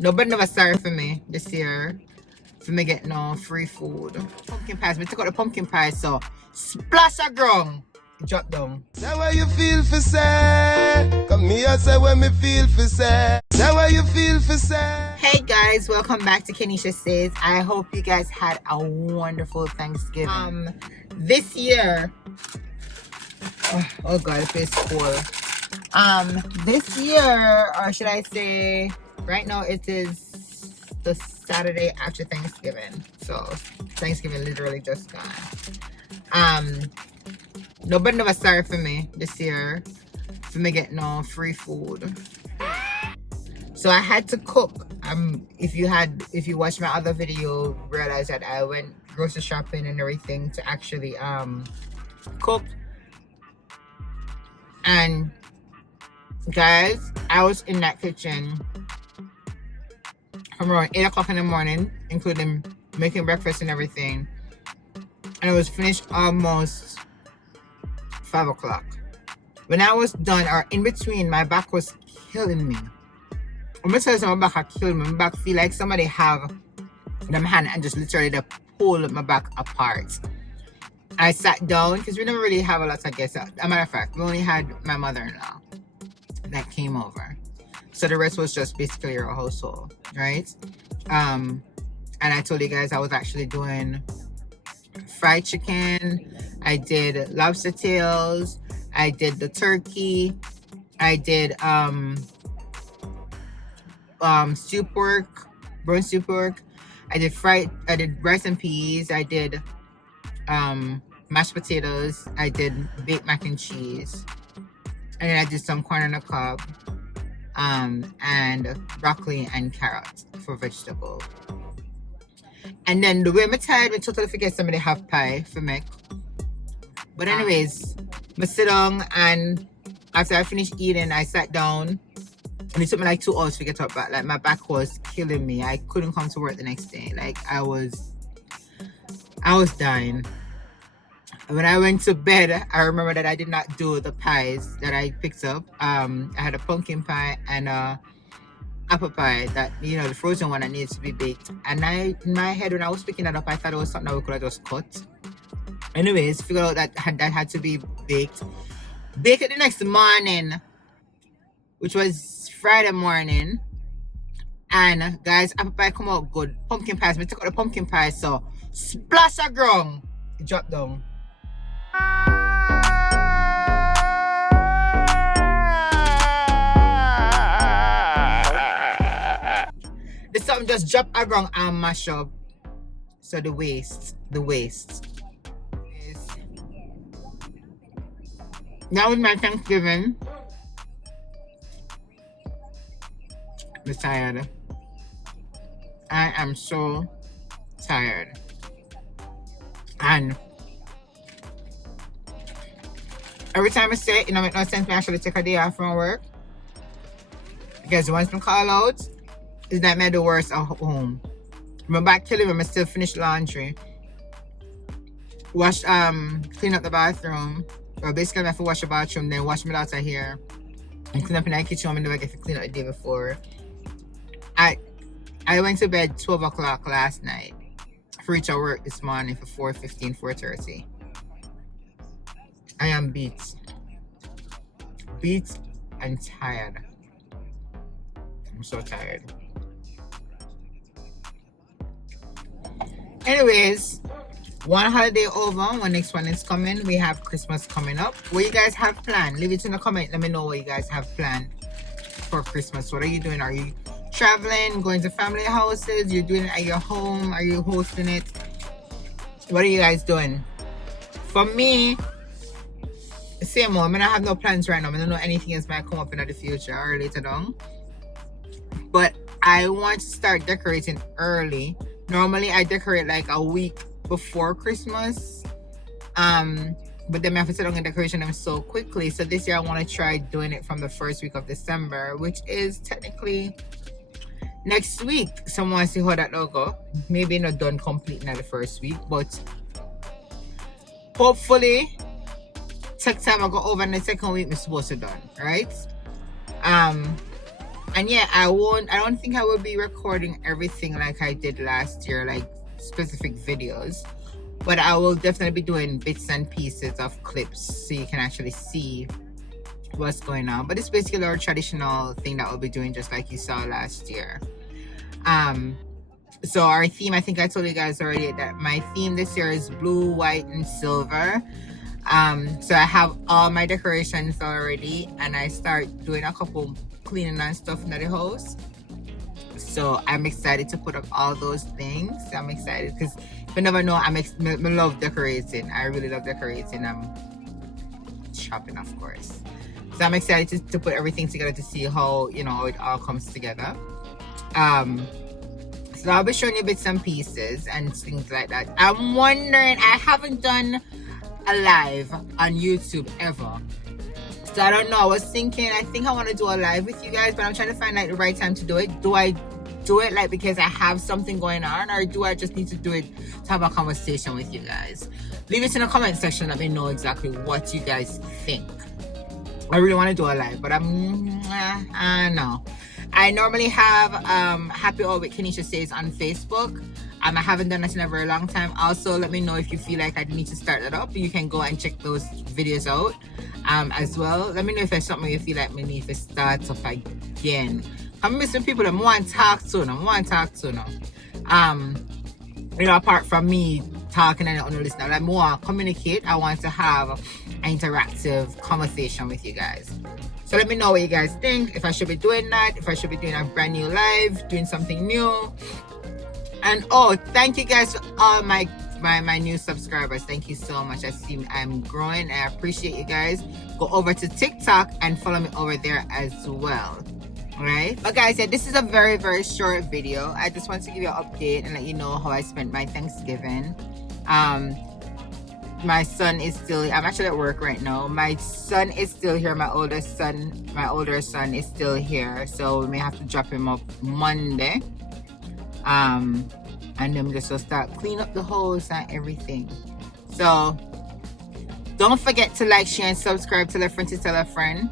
Nobody never sorry for me this year for me get no free food. Pumpkin pies. We took out the pumpkin pie, so splash a ground. Drop down. Say what you feel for say. Come here, say what me feel for say. Say what you feel for say. Hey guys, welcome back to KeneishaSays. I hope you guys had a wonderful Thanksgiving. This year, oh god, it feels cool. This year, or should I say, right now it is the Saturday after Thanksgiving. So Thanksgiving literally just gone. Nobody never sorry for me this year for me get no free food. So I had to cook. If you watched my other video, realize that I went grocery shopping and everything to actually cook. And guys, I was in that kitchen from around 8 o'clock in the morning, including making breakfast and everything. And it was finished almost 5 o'clock. When I was done, or in between, my back was killing me. I'm gonna tell you my back are killing me. My back feel like somebody have them hand and just literally they pull my back apart. I sat down because we never really have a lot of guests. As a matter of fact, we only had my mother-in-law that came over. So the rest was just basically our household, right? And I told you guys I was actually doing fried chicken. I did lobster tails. I did the turkey. I did stew pork, brown stew pork. I did rice and peas. I did mashed potatoes. I did baked mac and cheese. And then I did some corn on the cob, and broccoli and carrots for vegetable. And then the way I'm tired, I totally forget somebody have pie for me. But anyways, I sit down, and after I finished eating, I sat down. And it took me like 2 hours to get up back. Like my back was killing me. I couldn't come to work the next day. Like I was dying. And when I went to bed, I remember that I did not do the pies that I picked up. I had a pumpkin pie and a apple pie, that, you know, the frozen one that needs to be baked. And in my head, when I was picking that up, I thought it was something that we could have just cut. Anyways, figured out that had to be baked. Baked it the next morning, which was Friday morning. And guys, apple pie come out good. Pumpkin pies, we took out the pumpkin pie, so splash a ground. Drop down. The something just drop a ground and mash up. So the waist. That was my Thanksgiving. I'm tired. I am so tired. And every time I say it, make no sense me actually take a day off from work. Because once I call out, it's that made the worst at home. My back killing me, I still finish laundry. Clean up the bathroom. Or basically I have to wash the bathroom, then wash my out of here. And clean up in the kitchen. I never get to clean up the day before. I went to bed 12 o'clock last night. For reach at work this morning for 4:30. I am beat and tired. I'm so tired. Anyways, one holiday over, one next one is coming. We have Christmas coming up. What you guys have planned? Leave it in the comment. Let me know what you guys have planned for Christmas. What are you doing? Are you traveling, going to family houses? You're doing it at your home? Are you hosting it? What are you guys doing? For me, same one. I don't have no plans right now. I don't know anything else might come up in the future or later on. But I want to start decorating early. Normally I decorate like a week before Christmas. But then I have to set on the decoration them so quickly. So this year I want to try doing it from the first week of December, which is technically next week. So I want to see how that will go. Maybe not done completely in the first week, but hopefully take time I go over in the second week we're supposed to done, right? And And yeah, I don't think I will be recording everything like I did last year, like specific videos, but I will definitely be doing bits and pieces of clips so you can actually see what's going on. But it's basically our traditional thing that we'll be doing, just like you saw last year. So our theme, I think I told you guys already that my theme this year is blue, white, and silver. So I have all my decorations already, and I start doing a couple cleaning and stuff in the house. So I'm excited to put up all those things. I'm excited because you never know, I love decorating. I really love decorating. I'm shopping, of course. So I'm excited to put everything together to see how, you know, it all comes together. So I'll be showing you bits and pieces and things like that. I'm wondering, I haven't done a live on YouTube ever. So I don't know. I was thinking, I think I want to do a live with you guys, but I'm trying to find like the right time to do it. Do I do it like because I have something going on, or do I just need to do it to have a conversation with you guys? Leave it in the comment section. Let me know exactly what you guys think. I really want to do a live, but I don't know. I normally have Happy All with KeneishaSays on Facebook. I haven't done that in a very long time. Also, let me know if you feel like I need to start that up. You can go and check those videos out as well. Let me know if there's something you feel like me need to start up again. I'm missing people that want to talk to now. You know, apart from me talking and on the listen, I want to communicate. I want to have an interactive conversation with you guys. So let me know what you guys think. If I should be doing that, if I should be doing a brand new live, doing something new. And oh, thank you guys for all my new subscribers. Thank you so much. I see I'm growing. I appreciate you guys. Go over to TikTok and follow me over there as well. Alright, but guys, yeah, this is a very, very short video. I just want to give you an update and let you know how I spent my Thanksgiving. My son is still, I'm actually at work right now. My son is still here. My older son is still here, so we may have to drop him off Monday. And then just start clean up the house and everything. So don't forget to like, share, and subscribe. Tell a friend to tell a friend.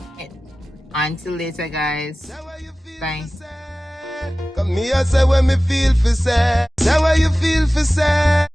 Until later, guys. Bye. Come here, say when me feel for say. Say what you feel for say.